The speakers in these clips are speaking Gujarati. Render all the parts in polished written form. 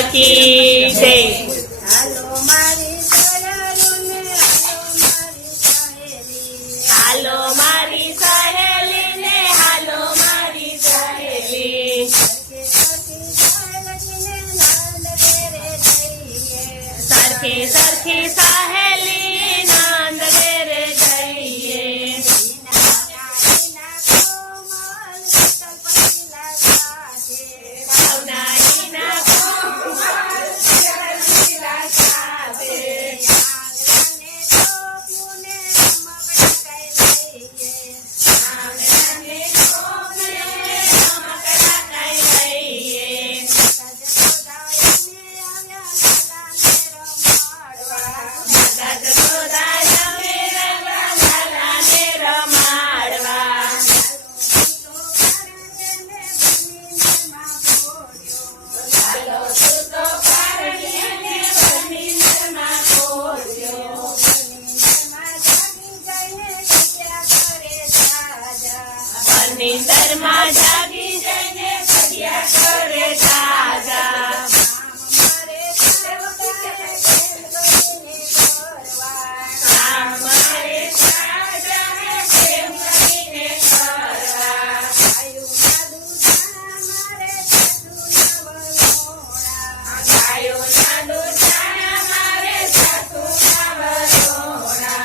की जय। हालो मारी सहेली ने हालो मारी सहेली। सरखी सरखी सहेली नंद घेरे जइए। निंदर में जागी जइने फरिया करे ताजा। हमारे साजा है प्रेम करीने करवा। गायो ना दूधाना हमारे सासू ना बरोड़ा।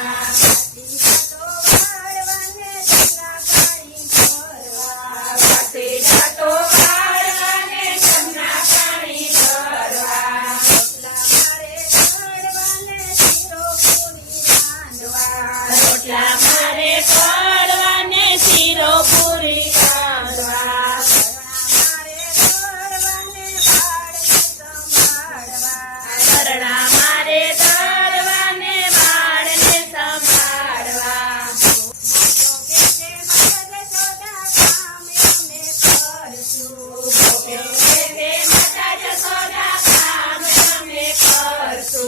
रोटला मारे करवाने सीरो पूरी करवा। करना मारे दरवाने बाड़ ने संभाड़वा। माता जसोदा काम हमें करसू।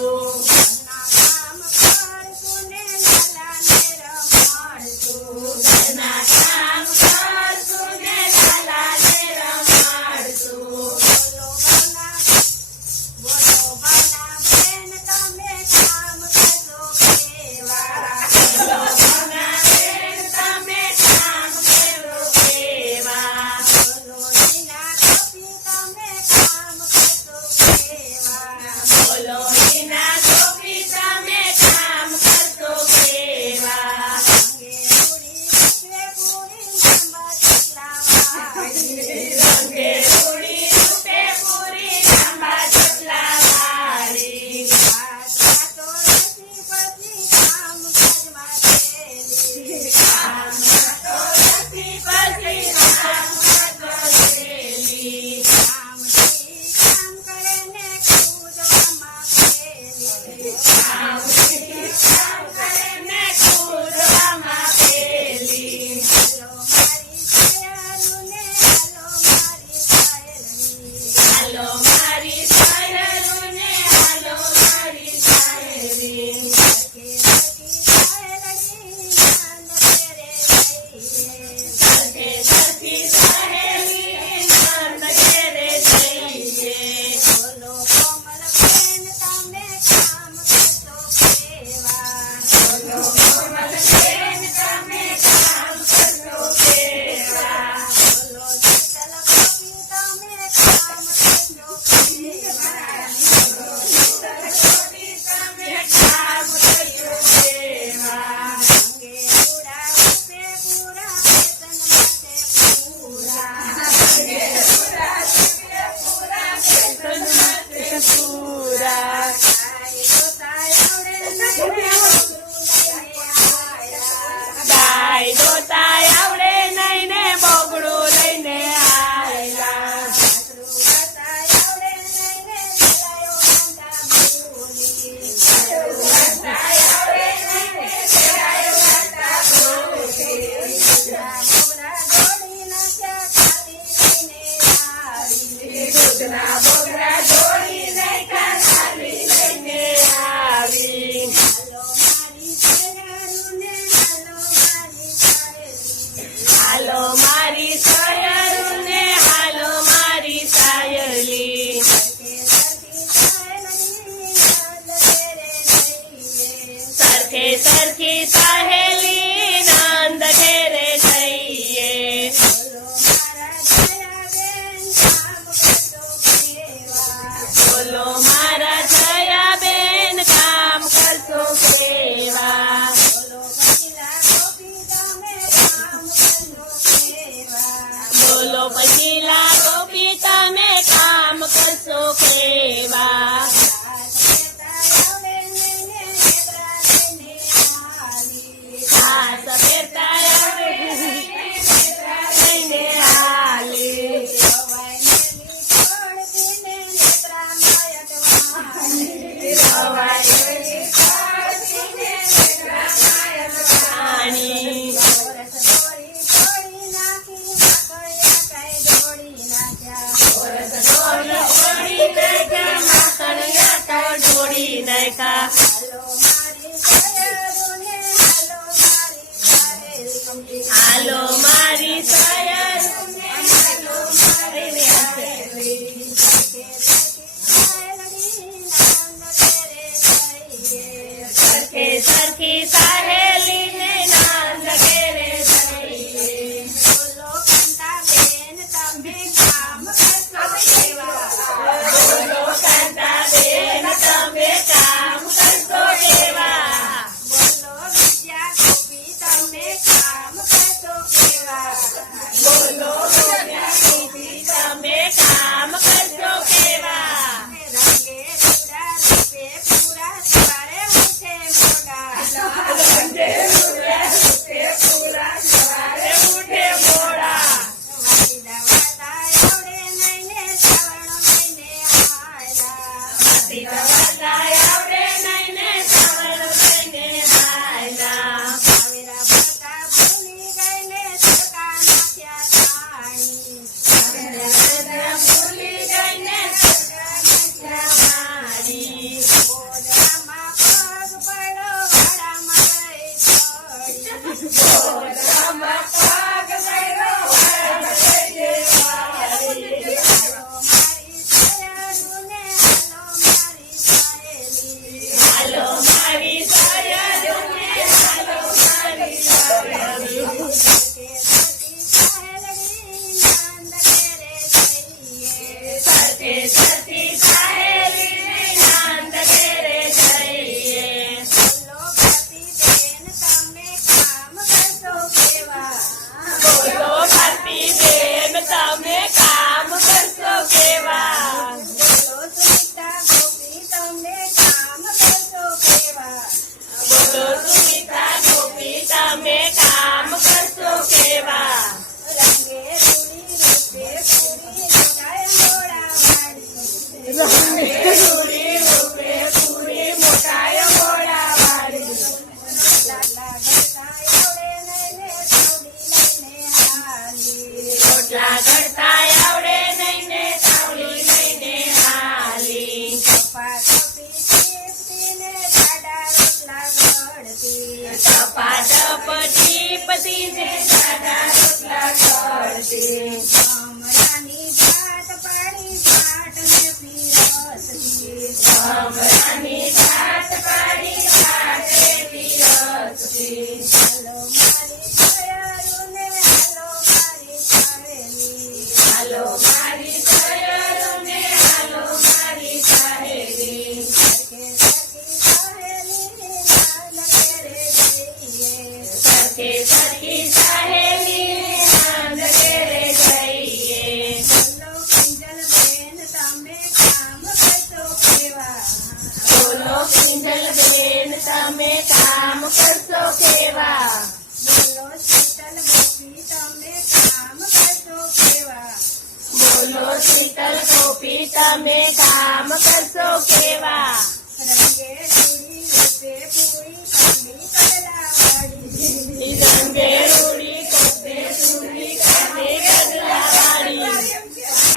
સખે સખી સહેલીને નંદ ઘેરે જઈએ. બોલો ભારતીબેન તમે કામ કરશો કેવા? બોલો ભારતીબેન તમે કામ કરશો કેવા? બોલો સુનિતા ગોપી તમે કામ કરશો કેવા? બોલો સુમિતા ગોપી તમે કામ કરશો કેવા? રંગે રૂડી રૂપે પૂરી મોટાય મોડાવાળી. રંગે રૂડી રૂપે પૂરી મોટાય મોડાવાળી. લાલા ઘરતા આવડે નઈને સાવડી લઈને હાલી. રોટલા ઘડતા આવડે નહીં ને તાવડી લઈને હાલી. કપા કપી ચીપતીને જાડા રોટલા ઘડતી. ટપાટપ ટીપતીને સાદા રોટલા કરતી. અમરાની જાત પાડી પાટને પીરસતી. અમરાની જાત પાડી પાટે પીરસતી. હાલો મારી સયારુને હાલો મારી સહેલી. હાલો મારી સહેલી. સખે સખી સહેલીને નાદ ઘેરે જઈએ. સખે સખી સહેલી નંદ ઘેરે જઈએ. બોલો કિંજલબેન તમે કામ કરશો કેવા? બોલો કિંજલબેન તમે કામ કરશો કેવા? બોલો શીતલ ગોપી તમે કામ કરશો કેવા? બોલો શીતલ ગોપી તમે કામ કરશો કેવા? રંગે રૂડી રૂપે પૂરી કાંડી કડલાવાળી. રંગે રૂડી કોપે સુરી કાઢે ગગલાવાળી.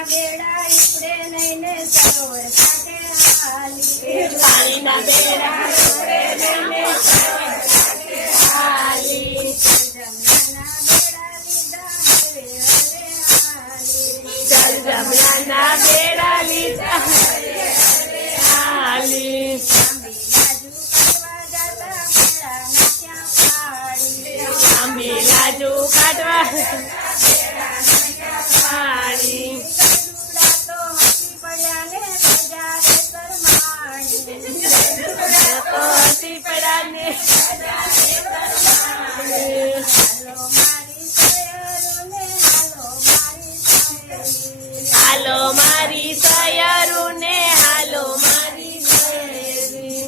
બેડા ઈપડે નઈને સરોવર કાંઠે હાલી. પાણીના બેડા જોડે લઈને સરોવર કાંઠે હાલી. જમનાના બેડા લીધા હરે હરે હાલી. જલ જમનાના બેડા લીધા હરે હરે હાલી. લાંબી બાજુ કાઢવા જતા બેડા નાખ્યા પાડી. લાંબી લાજુ કાઢવા પાડી. ગજુડા તો હસી પડ્યા ને બજારે શરમાણી. તો હસી પડ્યા ને હાલો મારી સયરુને હાલો મારી સહેલી. હાલો મારી સયરુને હાલો મારી સહેલી.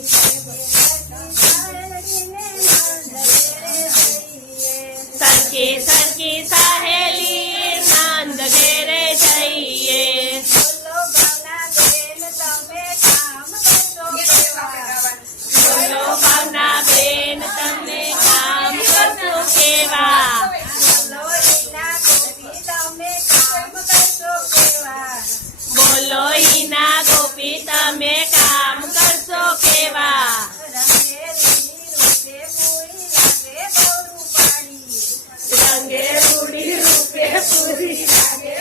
સરખી સરખી સહેલી નંદ ઘેરે જઈએ. બોલો ભાવનાબેન તમે કામ કરશો કેવા? બોલો ભાવનાબેન તમે કામ કરશો કેવા? બોલો રીના ગોપી તમે કામ કરશો કેવા? બોલો હીના ગોપી તમે કામ કરશો કેવા? રંગે રૂડી રૂપે પૂરી લાગે બહુ રંગે રૂડી રૂપે પૂરી લાગે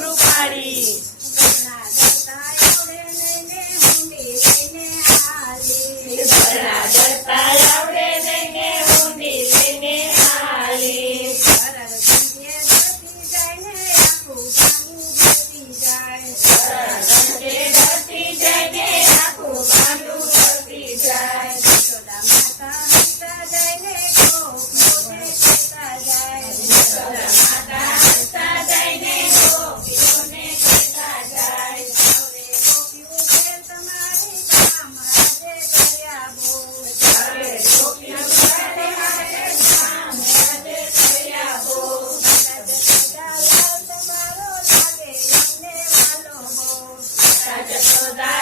રૂપાળી. રૂપાળી. ઘરના ઘરતા આવડે નઈને હુંડી લઈને હાલી. ઘણા જતા આવડે નહીં ને ઊંડી લઈને હાલી. સરળ ગંગે ધરતી જાય ને આખું ગાનું ધરતી જાય. રંગે ધરતી જઈને આખું ગાંડું ધરતી જાય. યશોદા માતા હસતા જાય ને ગોપીઓને કહેતા જાય. માતા હસતા જઈને ગોપીઓને કહેતા જાય. હવે ગોપીઓ ઘેર તમારી કામ આજે કર્યા બહુ. હવે ગોપીઓ ઘરે આવે કામ આજે કર્યા બહુ. તમારો લાગે એમને વાલો બહુ. જશોદા